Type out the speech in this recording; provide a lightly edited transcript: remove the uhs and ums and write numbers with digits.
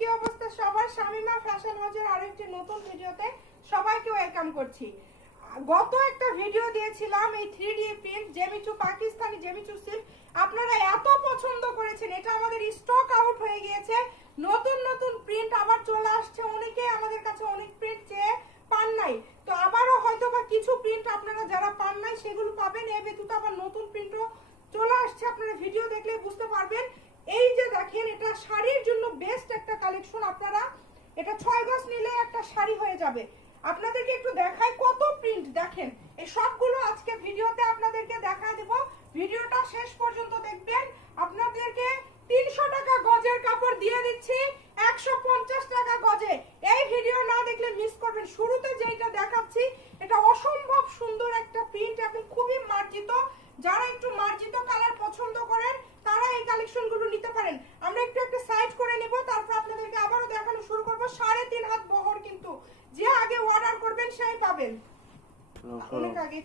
কি অবস্থা সবার? শামিমা ফ্যাশন হাউসের আরেকটি নতুন ভিডিওতে সবাইকে ওয়েলকাম করছি। গত একটা ভিডিও দিয়েছিলাম এই 3D প্রিন্ট জেমিচু পাকিস্তানি জেমিচু সিল্ক, আপনারা এত পছন্দ করেছেন, এটা আমাদের স্টক আউট হয়ে গিয়েছে। নতুন নতুন প্রিন্ট আবার চলে আসছে, অনেকে আমাদের কাছে অনেক প্রিন্ট চেয়ে পান নাই, তো আবারও হয়তো বা কিছু প্রিন্ট আপনারা যারা পান নাই সেগুলো পাবেন। এ ব্যতীত আবার নতুন প্রিন্টও চলে আসছে, আপনারা ভিডিও দেখলে বুঝতে পারবেন। এই যে দেখেন, এটা শাড়ির জন্য বেস্ট একটা কালেকশন। আপনারা এটা 6 গজ নিলে একটা শাড়ি হয়ে যাবে। আপনাদেরকে একটু দেখাই কত প্রিন্ট, দেখেন এই সবগুলো আজকে ভিডিওতে আপনাদেরকে দেখায় দেব। ভিডিওটা শেষ পর্যন্ত দেখবেন। আপনাদেরকে 300 টাকা গজের কাপড় দিয়ে দিচ্ছি 150 টাকা গজে। এই ভিডিও না দেখলে মিস করবেন। শুরুতে যেটা দেখাচ্ছি এটা অসম্ভব সুন্দর একটা প্রিন্ট এবং খুবই মার্জিত। যারা একটু মার্জিত কালার পছন্দ করেন তারা এই কালেকশনগুলো নিতে পারেন। আমরা একটু একটা সাইড করে নিব, তারপর আপনাদেরকে আবারও দেখানো শুরু করব। 3.5 হাত বহর, কিন্তু যে আগে অর্ডার করবেন সেই পাবেন। অনেক আগে